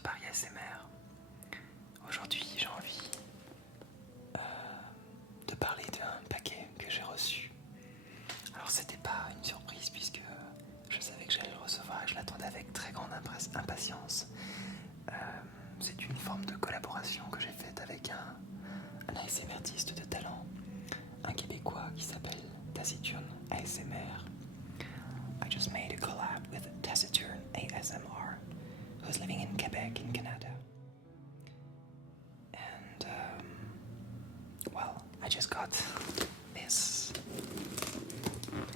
sur Paris ASMR. Aujourd'hui j'ai envie de parler d'un paquet que j'ai reçu. Alors c'était pas une surprise puisque je savais que j'allais le recevoir et je l'attendais avec très grande impatience. C'est une forme de collaboration que j'ai faite avec un ASMR artiste de talent, un Québécois qui s'appelle Taciturn ASMR. I just made a collab with Taciturn ASMR, who's living in Quebec in Canada. And well, I just got this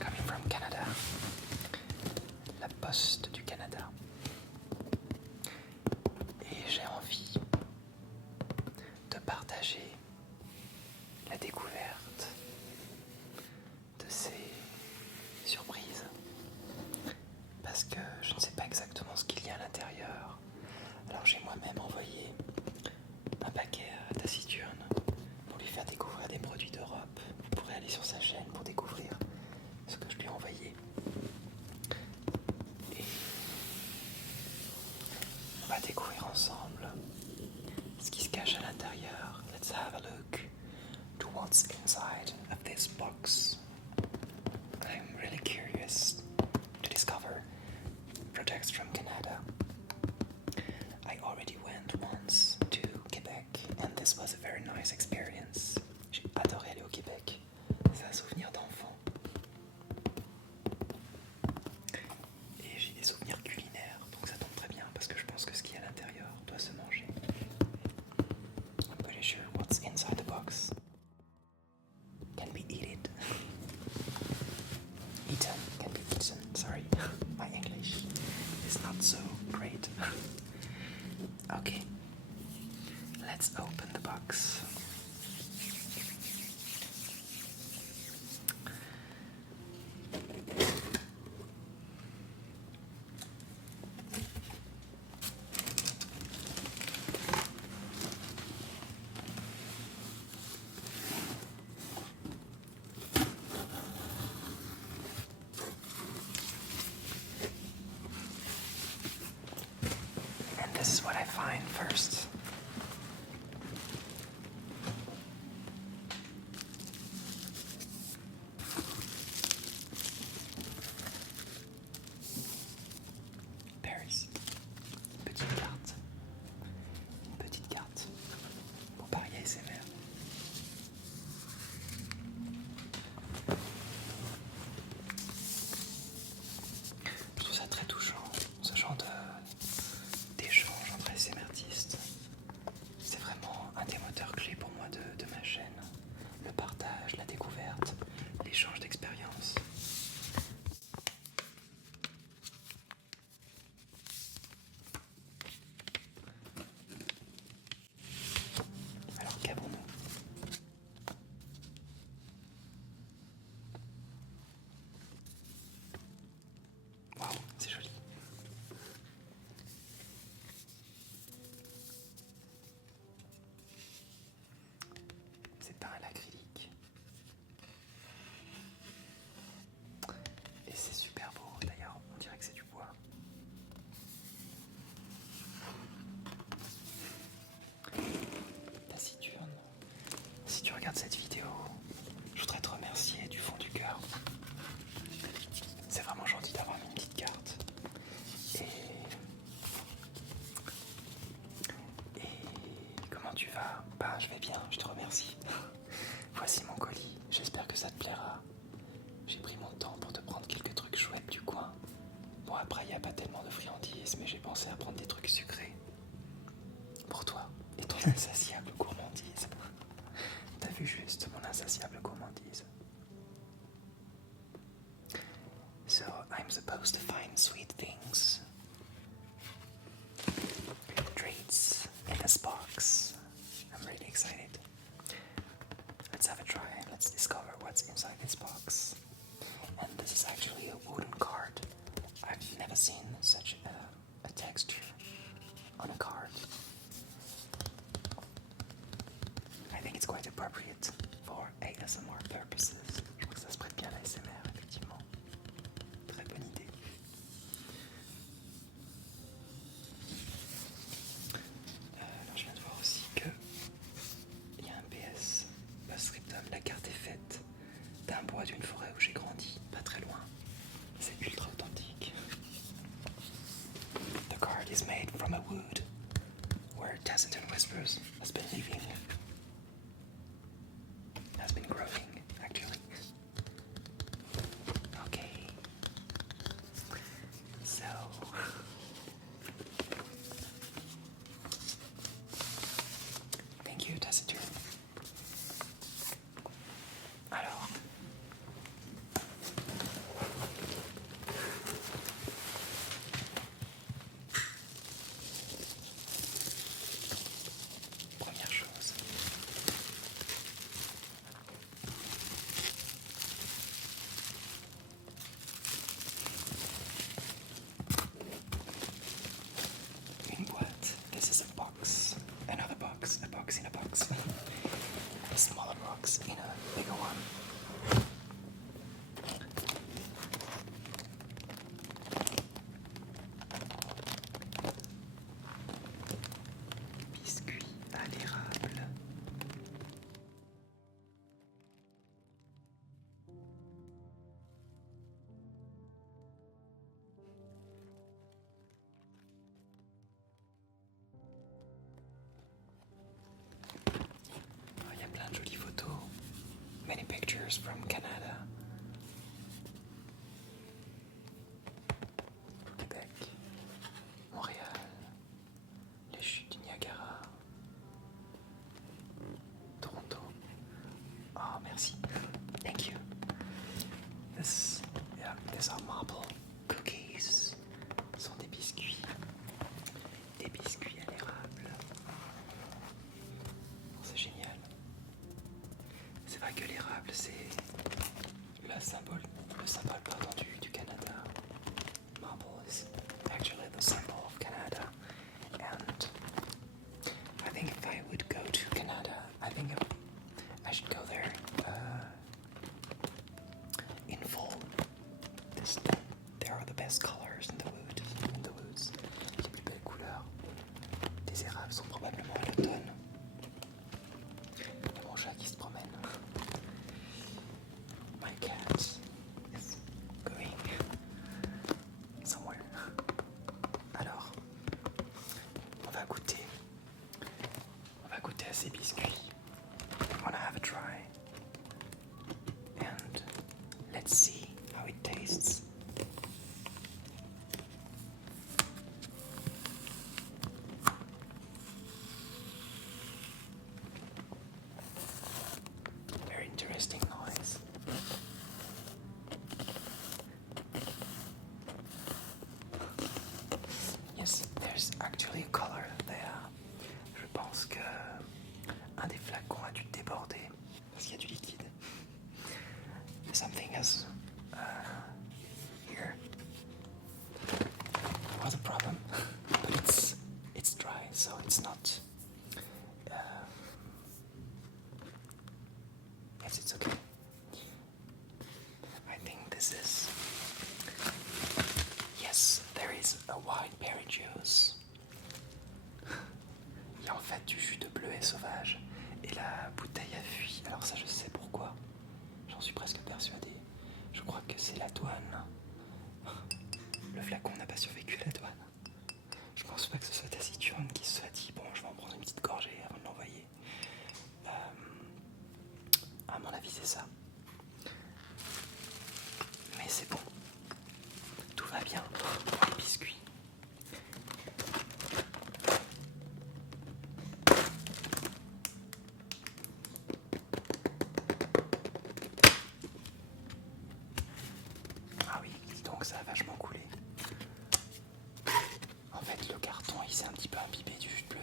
coming from Canada, la Poste du Canada. Et j'ai envie de partager la découverte de ces surprises parce que je ne sais pas exactement ce qu'il y a à l'intérieur. Alors j'ai moi-même envoyé un paquet à Taciturn pour lui faire découvrir des produits d'Europe. Vous pourrez aller sur sa chaîne pour découvrir ce que je lui ai envoyé. Et on va découvrir ensemble ce qui se cache à l'intérieur. Let's have a look to what's inside of this box. I'm really curious to discover products from Canada. I already went once to Quebec and this was a very nice experience. J'ai adoré aller au Québec. C'est un souvenir d'enfant. Et j'ai des souvenirs culinaires, donc ça tombe très bien parce que je pense que ce qui est à l'intérieur doit se manger. I'm pretty sure what's inside the box can be eaten. Can be eaten. Sorry, my English is not so great. Okay, let's open the box. And this is what I find first. Paris. Petite carte. Une petite carte pour Paris ASMR. Je trouve ça très touchant, ce genre d'échange entre ASMR artistes. C'est vraiment un des moteurs clés pour moi de ma chaîne. Le partage, la découverte, l'échange d'expériences. Alors qu'avons-nous ? Waouh, c'est joli. C'est peint à l'acrylique. Et c'est super beau, d'ailleurs, on dirait que c'est du bois. Taciturne, si tu regardes cette vidéo, je voudrais te remercier du fond du cœur. C'est vraiment gentil d'avoir mis une petite carte. Et comment tu vas ? Ben, je vais bien, je te remercie. Voici mon colis, j'espère que ça te plaira. J'ai pris mon temps pour te prendre quelques trucs chouettes du coin. Bon, après, il n'y a pas tellement de friandises, mais j'ai pensé à prendre des trucs sucrés. Pour toi et ton insatiable gourmandise. T'as vu juste mon insatiable gourmandise. So, I'm supposed to find sweet things. Treats in this box. I'm really excited. Let's have a try and let's discover what's inside this box. And this is actually a wooden card. I've never seen such a texture on a card. I think it's quite appropriate for ASMR purposes. Je trouve que ça se prête bien à l'ASMR, effectivement. Très bonne idée. colors from Canada. Québec, Montréal, les chutes du Niagara, Toronto. Oh, merci. Thank you. This, yeah, these are marble cookies. Ce sont des biscuits à l'érable. C'est génial. C'est vrai que l'érable, c'est le symbole pardon, du Canada. Marble is actually the symbol of Canada. And I think if I would go to Canada, I think I should go there in fall. There are the best colors in the woods. Les plus belles couleurs des érables sont probablement à l'automne. Mon chat qui se promène. My cat is going somewhere. Alors, on va goûter à ces biscuits. I wanna have a try. And let's see how it tastes. Very interesting noise. Yes, there's actually a color there. Je pense que un des flacons a dû déborder parce qu'il y a du liquide. Something else here was a problem, but it's dry, so it's not. Yes, it's okay. I think this is. Yes, there is a white berry juice. Il y a en fait du jus de bleuet sauvage et la bouteille a fui. Alors ça, je sais pourquoi. J'en suis presque persuadé. Je crois que c'est la douane. Le flacon n'a pas survécu à la douane. Je pense pas que ce soit taciturne qui se soit dit bon, je vais en prendre une petite gorgée avant de l'envoyer. À mon avis, c'est ça. Mais c'est bon. Tout va bien pour les biscuits. Ah oui, donc ça a vachement coulé. En fait, le carton, il s'est un petit peu imbibé du jus de bleuet.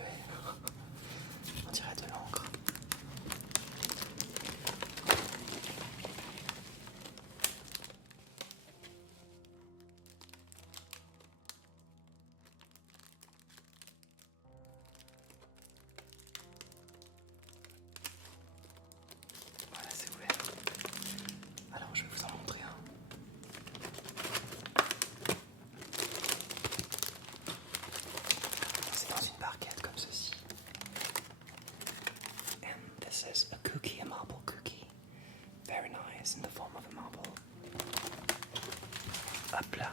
On dirait de l'encre. Voilà, c'est ouvert. Alors, je vais vous en montrer un. C'est dans une barquette comme ceci. And this is a cookie, a marble cookie. Very nice, in the form of a marble. Hop là.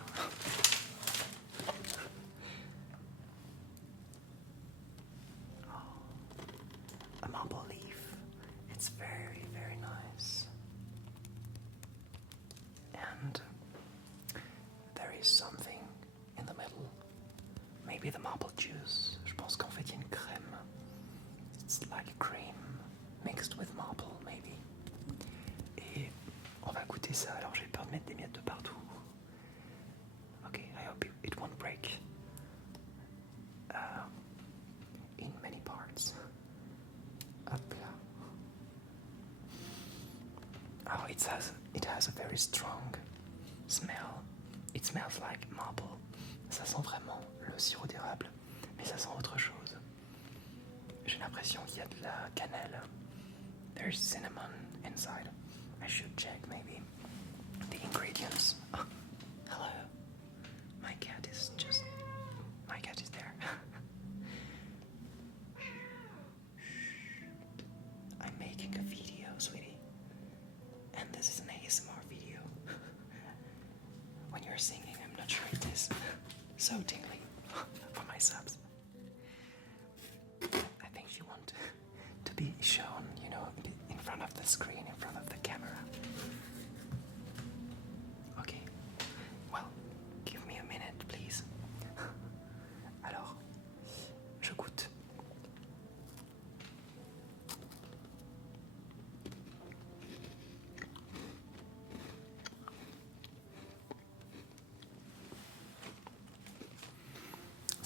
A marble leaf. It's very, very nice. And there is something in the middle. Maybe the marble juice. Je pense qu'en fait il y a une crème. It's like cream mixed with marble, maybe. Et on va goûter ça. Alors j'ai peur de mettre des miettes de partout. Okay, I hope it won't break. In many parts. Hop là. Oh, it has a very strong smell. It smells like marble. Ça sent vraiment le sirop d'érable, mais ça sent autre chose. J'ai l'impression qu'il y a de la cannelle. There's cinnamon inside. I should check maybe the ingredients. Oh, hello. My cat is there. I'm making a video, sweetie. And this is an ASMR video. When you're singing, I'm not sure it is so tingly for my subs. I think she wants to be shown, in front of the screen, in front of the camera.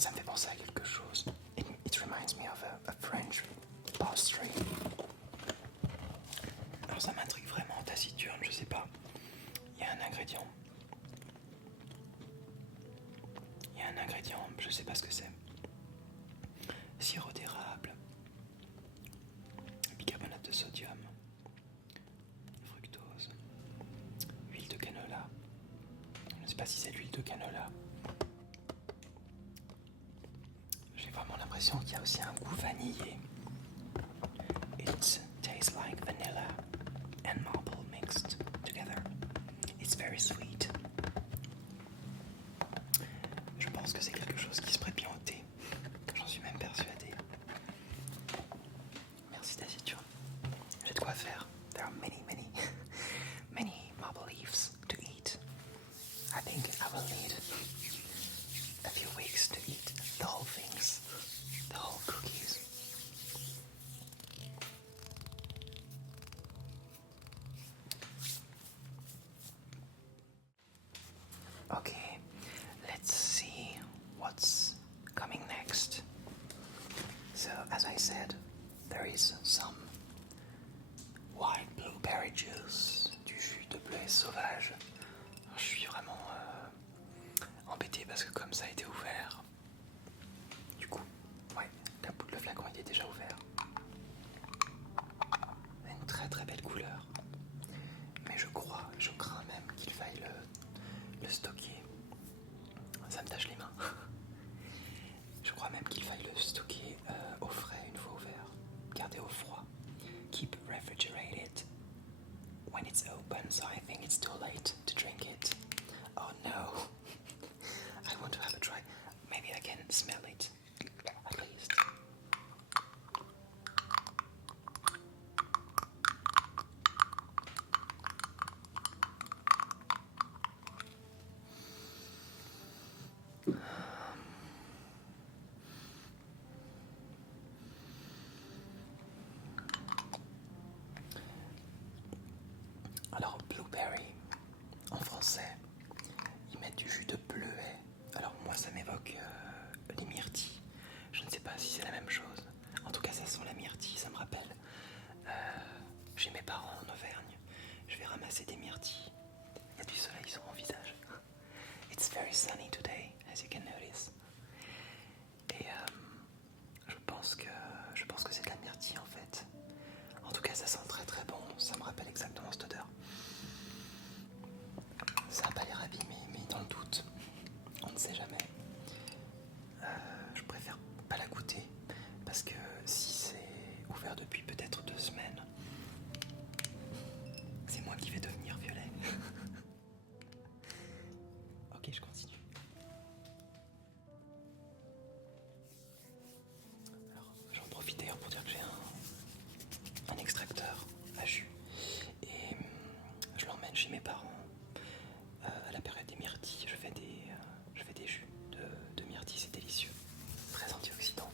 Ça me fait penser à quelque chose. It reminds me of a French pastry. Alors ça m'intrigue vraiment, taciturne, je sais pas. Il y a un ingrédient. Je sais pas ce que c'est. Sirop d'érable, bicarbonate de sodium, fructose, huile de canola. Je ne sais pas si c'est l'huile de canola. J'ai vraiment l'impression qu'il y a aussi un goût vanillé. It tastes like vanilla and marble mixed together. It's very sweet. Je pense que c'est quelque chose qui se prête bien au thé. J'en suis même persuadé. Merci taciturne. J'ai de quoi faire. There are many marble leaves to eat. I think I will need a few weeks to eat the whole things, the whole cookies. Okay, let's see what's coming next. So, as I said, there is some white blueberry juice, du jus de bleuet sauvage. Je suis vraiment embêté parce que comme ça a été ouvert, du coup, ouais, le flacon il est déjà ouvert. Une très très belle couleur. Mais je crains même qu'il faille le stocker. Ça me tâche les mains. Je crois même qu'il faille le stocker au frais une fois ouvert. Garder au froid. Keep refrigerated when it's open, so I think it's too late to drink it. Oh no. I want to have a try. Maybe I can smell it, at least. Alors, blueberry, en français, ils mettent du jus de bleuet. Alors moi, ça m'évoque les myrtilles. Je ne sais pas si c'est la même chose. En tout cas, ça sent la myrtille. Ça me rappelle chez mes parents en Auvergne. Je vais ramasser des myrtilles. Il y a du soleil sur mon visage. It's very sunny today, as you can notice. Et je pense que c'est de la myrtille en fait. En tout cas, ça sent très très bon. Ça me rappelle exactement cette odeur. Ça n'a pas l'air abîmé, mais dans le doute, on ne sait jamais. Je préfère pas la goûter parce que si c'est ouvert depuis peut-être 2 semaines, c'est moi qui vais devenir violet. Ok, je continue. Alors, j'en profite d'ailleurs pour dire que j'ai un extracteur à jus et je l'emmène chez mes parents. À la période des myrtilles, je fais des jus de myrtilles, c'est délicieux. Très antioxydant.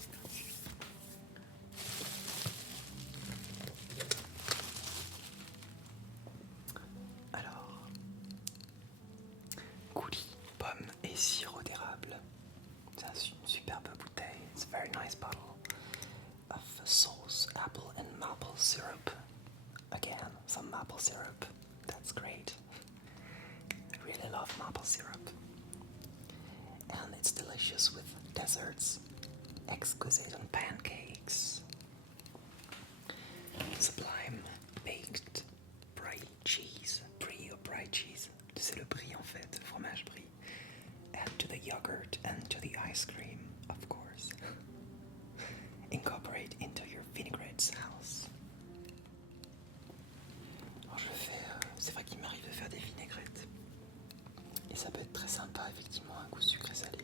Alors, coulis, pommes et sirop d'érable. C'est une superbe bouteille. It's a very nice bottle of sauce, apple and maple syrup. Again, some maple syrup. That's great. I really love maple syrup. And it's delicious with desserts, exquisite on pancakes. Sublime baked brie cheese. Brie or brie cheese. C'est le brie en fait, fromage brie. Add to the yogurt and to the ice cream, of course. Incorporate into your vinaigrette sauce. Alors c'est vrai qu'il m'arrive de faire des vinaigrettes. Et ça peut être très sympa, effectivement, un goût sucré-salé.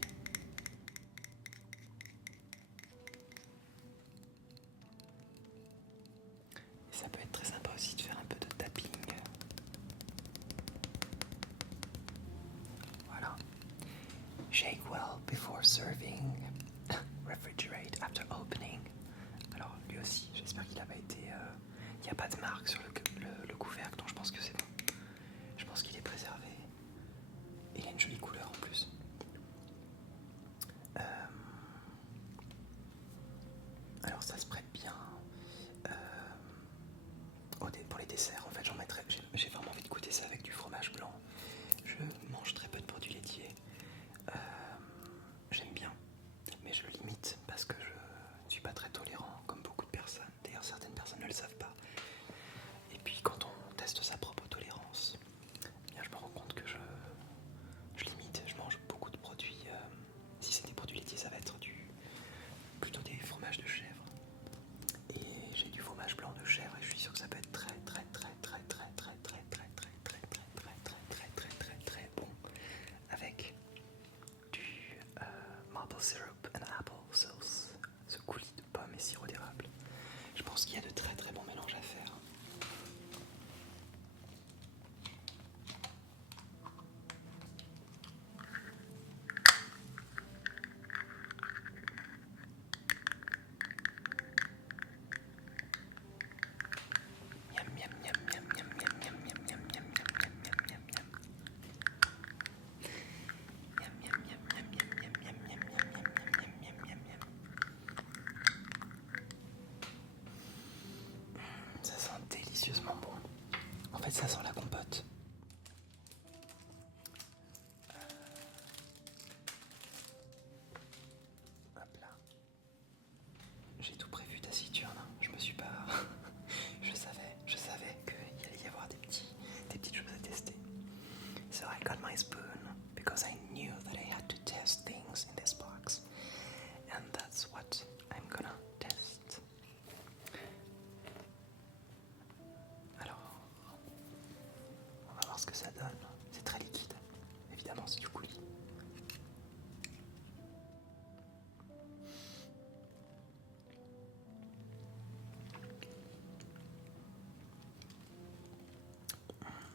Et ça peut être très sympa aussi de faire un peu de tapping. Voilà. Shake well before serving. Refrigerate after opening. Alors, lui aussi, j'espère qu'il n'a pas été... Il n'y a pas de marque sur le couvercle, donc je pense que c'est bon. Je pense qu'il est préservé. Il a une jolie couleur en plus. fait, ça sent la compote. Hop là. J'ai tout prévu taciturne. Je me suis pas. je savais qu'il allait y avoir des petites choses à tester. So I got my spoon because I knew that I had to test things in this box. And that's what I'm gonna test. Alors, on va voir ce que ça donne. C'est très liquide. Évidemment, c'est du coulis.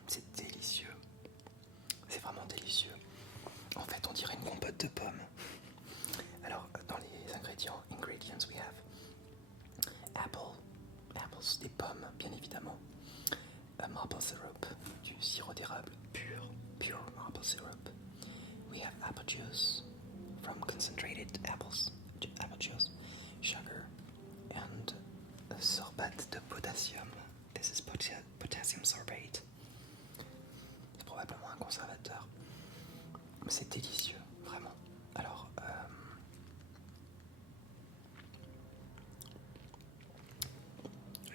C'est délicieux. C'est vraiment délicieux. En fait, on dirait une compote de pommes. Alors, dans les ingredients, we have apples, des pommes, bien évidemment. Maple syrup, du sirop d'érable pure maple syrup. We have apple juice from concentrated apple juice, sugar, and a sorbate de potassium. This is potassium sorbate. C'est probablement un conservateur. Mais c'est délicieux, vraiment. Alors,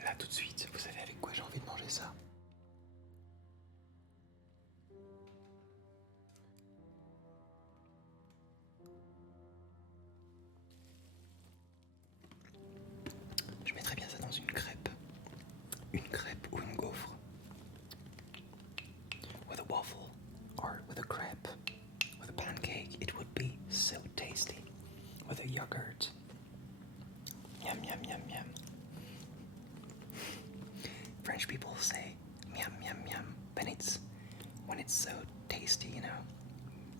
là tout de suite, vous savez avec quoi j'ai envie de manger ça? Je mettrais bien ça dans une crêpe. Une crêpe ou une gaufre. With a waffle or with a crepe, with a pancake, it would be so tasty. With a yogurt. Yum, yum, yum, yum. French people say yum, yum, yum when it's so tasty, you know.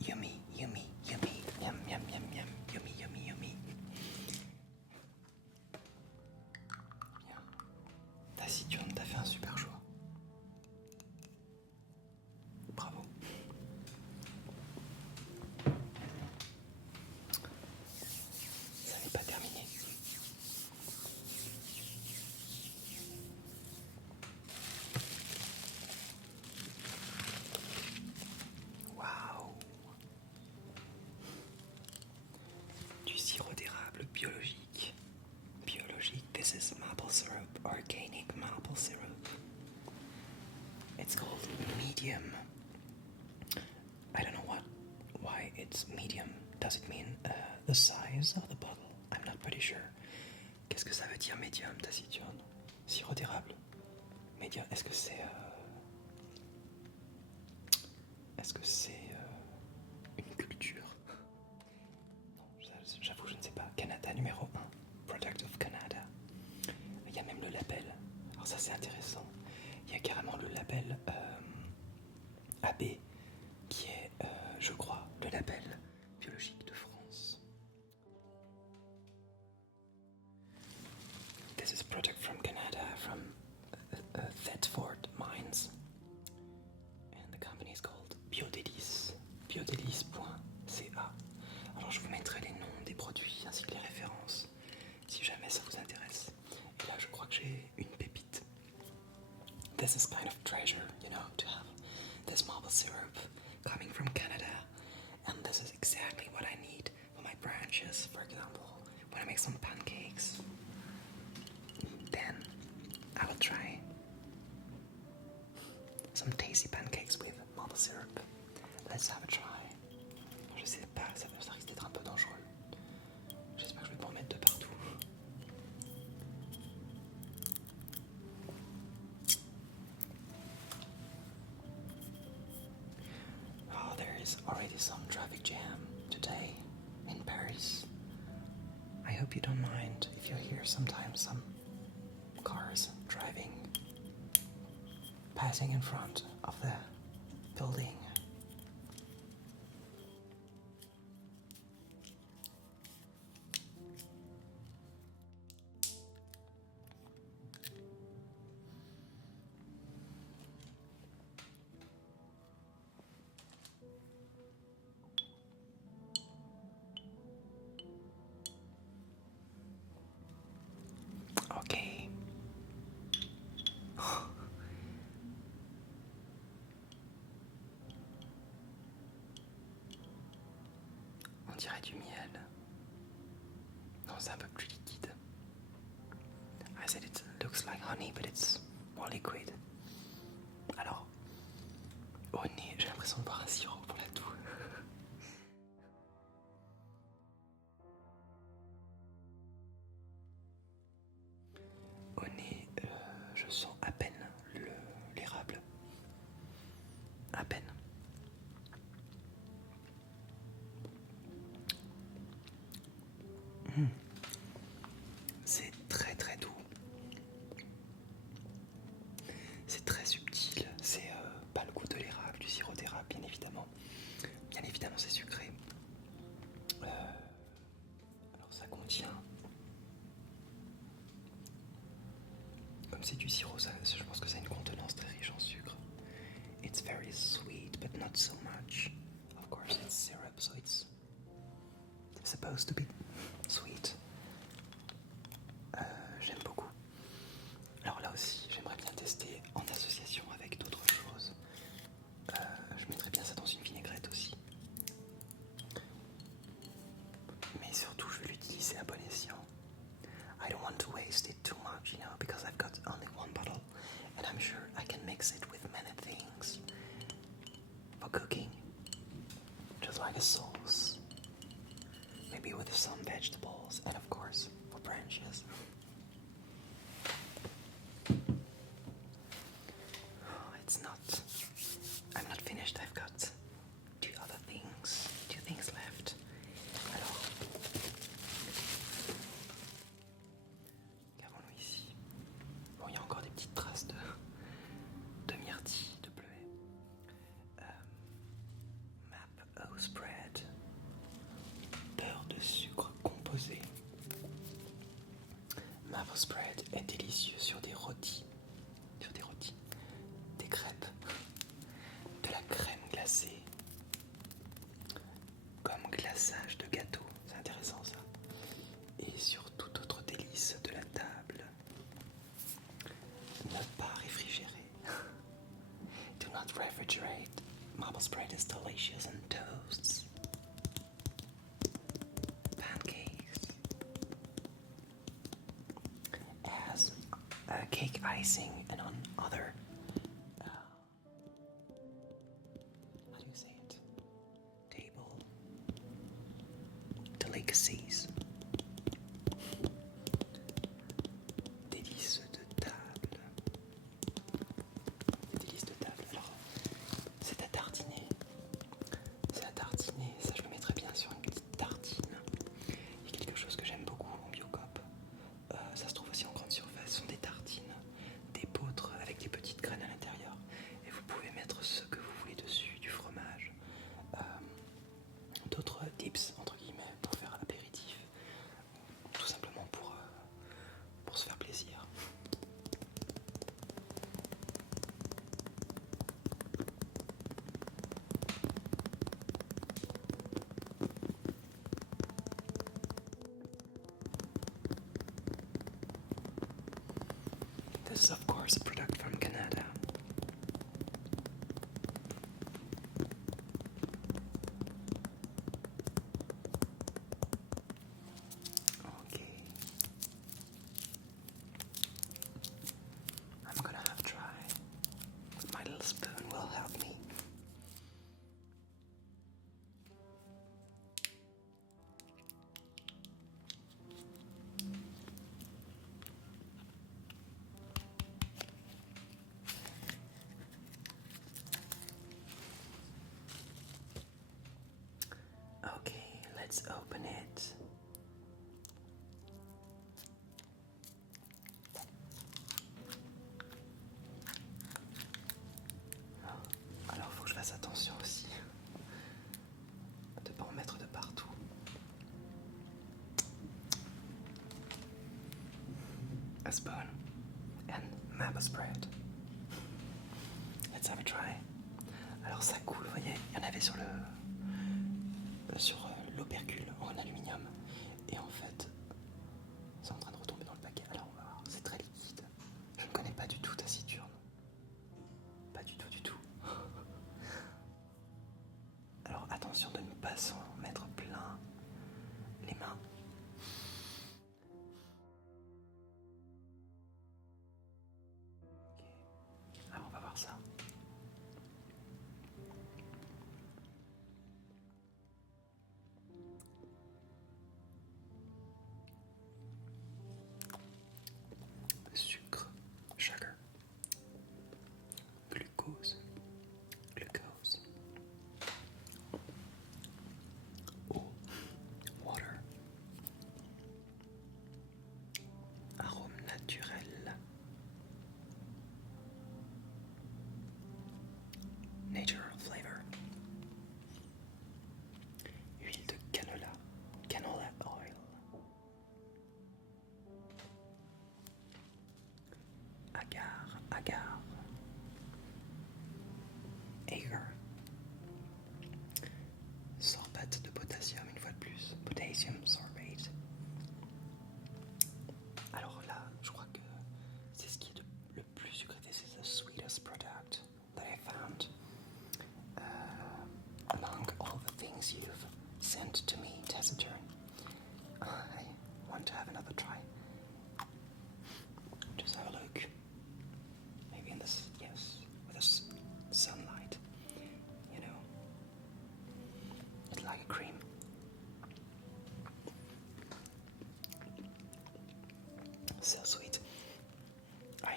Yummy, yummy, yummy, yum, yum, yum, yum, yummy, yummy, yummy. Yeah. Taciturne, t'as fait un super choix. Bravo. Ça n'est pas terminé. Waouh! Du sirop d'érable biologique. Biologique, this is maple syrup, organic maple syrup. It's called medium. I don't know why it's medium. Does it mean the size of the bottle? I'm not pretty sure. Qu'est-ce que ça veut dire médium, taciturne? Sirop d'érable. Médium, est-ce que c'est une culture? Non, j'avoue, je ne sais pas. Canada numéro 1. Product of Canada. Il y a même le label. Alors ça c'est intéressant. Il y a carrément le label AB qui est, je crois, le label biologique de France. This is product from Canada, from Thetford Mines. And the company is called Biodélice. Biodélice.ca. Alors je vous mettrai les noms des produits ainsi que les références si jamais ça vous intéresse. Et là je crois que j'ai une pépite. This is kind of treasure, you know, to have this maple syrup coming from Canada. And this is exactly what I need for my brunches, for example, when I make some pancakes. Then I will try some tasty pancakes with maple syrup. Let's have a try. Je sais pas, ça risque d'être un peu dangereux. J'espère que je vais pas en mettre de partout. Oh, there is already some traffic jam today in Paris. I hope you don't mind if you hear sometimes some cars driving, passing in front of the building. Okay. On dirait du miel. Non, c'est un peu plus liquide. I said it looks like honey, but it's more liquid. Alors, au nez, j'ai l'impression de boire un sirop pour la toux. Au nez, je sens à peine l'érable. À peine. C'est très très doux. C'est très subtil. C'est pas le goût de l'érable, du sirop d'érable, bien évidemment. Bien évidemment, c'est sucré. Alors ça contient, comme c'est du sirop, je pense que ça a une contenance très riche en sucre. It's very sweet, but not so much. Of course, it's syrup, so it's supposed to be sweet. J'aime beaucoup. Alors là aussi, j'aimerais bien tester en association avec d'autres choses. Je mettrais bien ça dans une vinaigrette aussi. Mais surtout, je vais l'utiliser à bon escient. I don't want to waste it too much, you know, because I've got only one bottle, and I'm sure I can mix it with many things for cooking, just like a sauce, maybe with some vegetables, and of course for branches. I'm not finished. I've got two things left. Alors, qu'avons-nous ici? Bon, il y a encore des petites traces de myrtille, de bleuet. Maple spread, beurre de sucre composé. Maple spread est délicieux sur des rôtis, des crêpes, de la crème glacée, comme glaçage de gâteau, c'est intéressant ça, et sur tout autre délice de la table. Ne pas réfrigérer. Do not refrigerate. Maple spread is delicious on toasts, pancakes, as cake icing, and on other how do you say it? Table delicacies. Délices de table. Délices de table. Alors, c'est à tartiner. C'est à tartiner. Ça, je le mettrais bien sur une petite tartine. Il y a quelque chose que j'aime beaucoup en Biocop. Ça se trouve aussi en grande surface. Ce sont des tartines, des poutres avec des petites graines à l'intérieur. Et vous pouvez mettre ce que vous voulez dessus, du fromage, d'autres tips entre guillemets pour faire apéritif, tout simplement pour se faire plaisir. This is of course a product from Canada. Okay. I'm gonna have a try. My little spoon will help me. Okay, let's open it. Alors, faut que je fasse attention aussi de ne pas en mettre de partout. A spoon and maple spread. Let's have a try. Alors ça coule, vous voyez, il y en avait sur l'opercule en aluminium, et en fait c'est en train de retomber dans le paquet. Alors on va voir, c'est très liquide. Je ne connais pas du tout Taciturne, pas du tout. Alors attention de ne pas s'en mettre plein. natural flavor. Huile de canola oil. Agar. Sorbate de potassium, une fois de plus. Potassium sorbate. Alors là, je crois que c'est ce qui est le plus sucré. This is the sweetest product that I found among all the things you've sent to me, Taciturn. I want to have another try. Just have a look. Maybe in this, yes, with the sunlight. You know, it's like a cream. So sweet. I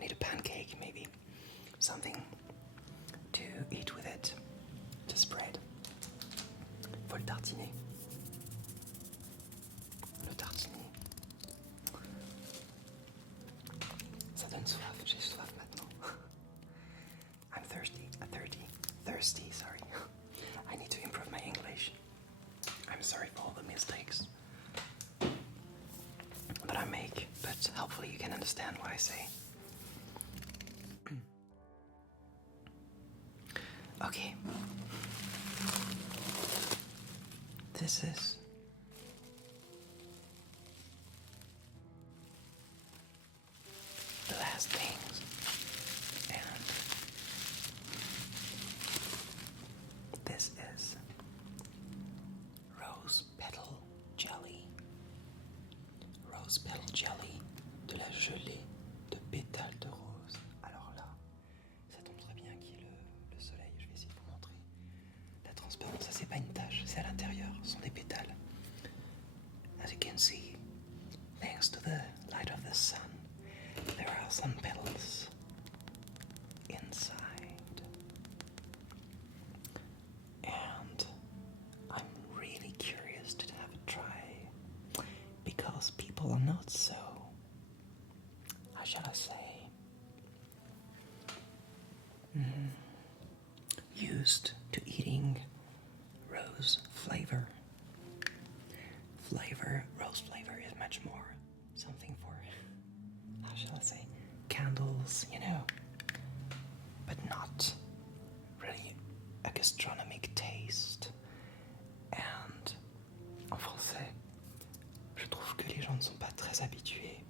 need a pancake, maybe something to eat with it, to spread. Faut le tartiner. Le tartiner. Ça donne soif. J'ai soif maintenant. I'm thirsty. Thirsty. Sorry. I need to improve my English. I'm sorry for all the mistakes that I make, but hopefully you can understand what I say. Okay. This is the last things, and this is rose petal jelly. Rose petal jelly, de la gelée de pétales de rose. Alors là, ça tombe très bien qu'il y ait le soleil. Je vais essayer de vous montrer la transparence. Ça, c'est pas une tache, c'est à l'intérieur. Ce sont des pétales. As you can see, thanks to the light of the sun, there are some petals inside. And I'm really curious to have a try because people are not so, how shall I say, used to eating rose flavor. Rose flavor is much more something for, how shall I say, candles, you know, but not really a gastronomic taste. And en français, je trouve que les gens ne sont pas très habitués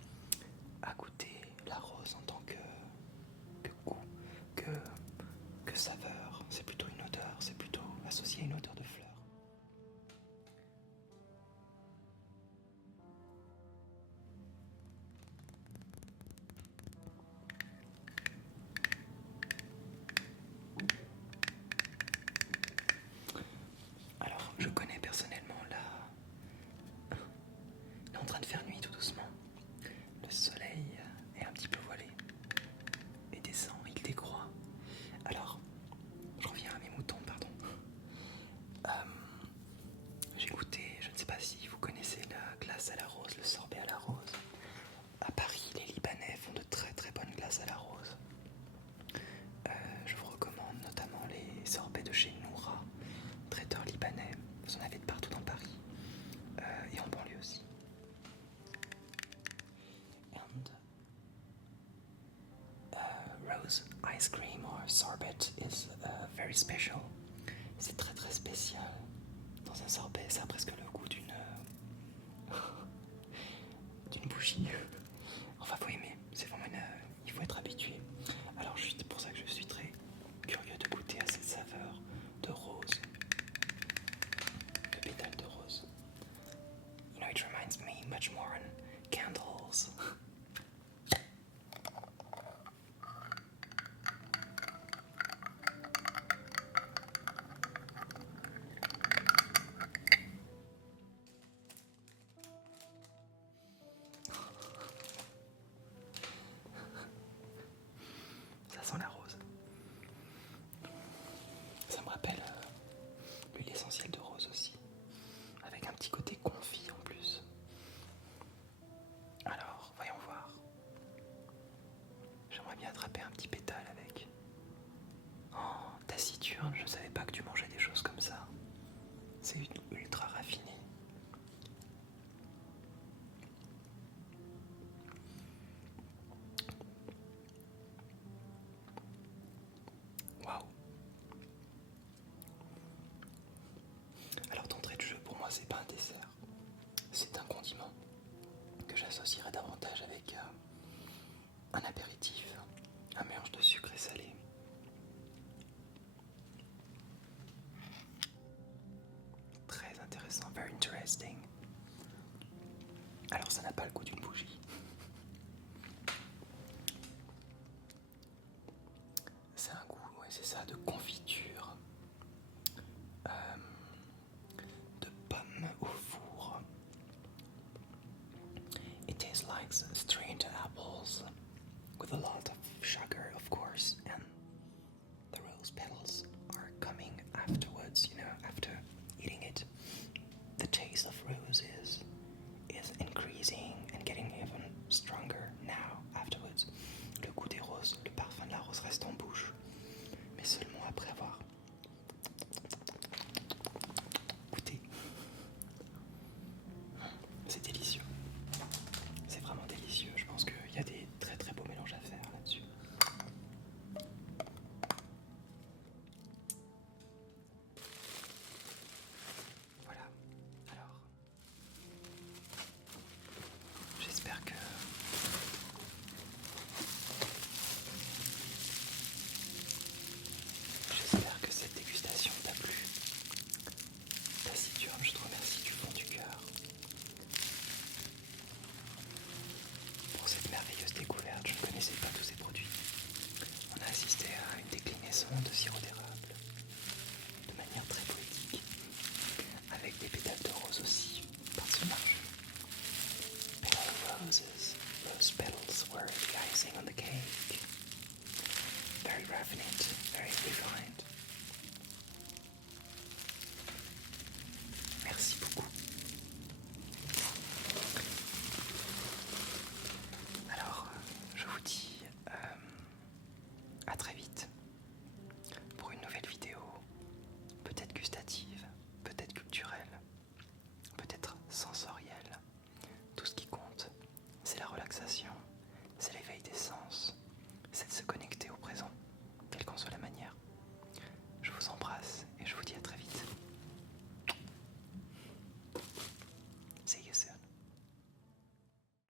à goûter la rose en tant que goût, que saveur. C'est plutôt une odeur, c'est plutôt associé à une odeur de fleurs. Alors, je connais personnellement là. Il est en train de faire nuit tout doucement. Le soleil est un petit peu voilé et descend, il décroît. Alors, je reviens à mes moutons, pardon. J'ai goûté, je ne sais pas si vous connaissez la glace à la rose, le sorbet à la rose. À Paris, les Libanais font de très très bonnes glaces à la rose. Je vous recommande notamment les sorbets de chez Noura, traiteur libanais. Vous en avez de partout dans Paris et en banlieue aussi. And rose ice cream or sorbet is very special. C'est très très spécial. Dans un sorbet, ça a presque le goût d'une bougie. Enfin, faut aimer. C'est vraiment il faut être habitué. Alors, juste pour ça que je suis très curieux de goûter à cette saveur de rose, de pétales de rose. You know, it reminds me much more on candles. Ça sent la rose. Ça me rappelle l'huile essentielle de rose aussi, avec un petit côté confit en plus. Alors, voyons voir. J'aimerais bien attraper un petit pétale avec. Oh, taciturne, je savais pas que tu mangeais des choses comme ça. C'est ultra raffiné. Waouh. Alors d'entrée de jeu, pour moi, c'est pas un dessert. C'est un condiment que j'associerais davantage avec un apéritif, un mélange de sucre et salé. Très intéressant, very interesting. Alors ça n'a pas le goût d'une bougie. C'est un goût, ouais, c'est ça, de confiture, de pommes au four. It tastes like strained apples with a lot of sugar, of course, and the rose petals are coming afterwards, after eating it. The taste of roses is increasing and getting even stronger now afterwards. Le goût des roses, le parfum de la rose reste en bouche, mais seulement après avoir goûté. C'est délicieux. C'est vraiment délicieux. Je pense qu'il y a des très très beaux mélanges à faire là-dessus. Voilà. Alors, j'espère que cette dégustation t'a plu. Taciturne, je te remercie du fond du cœur pour cette merveilleuse découverte. Je ne connaissais pas tous ces produits. On a assisté à une déclinaison de sirop d'érable de manière très poétique, avec des pétales de rose aussi par-dessus. Petal roses, rose petals were the icing on the cake. Very raffinate, very refined. Merci beaucoup. Alors, je vous dis à très vite.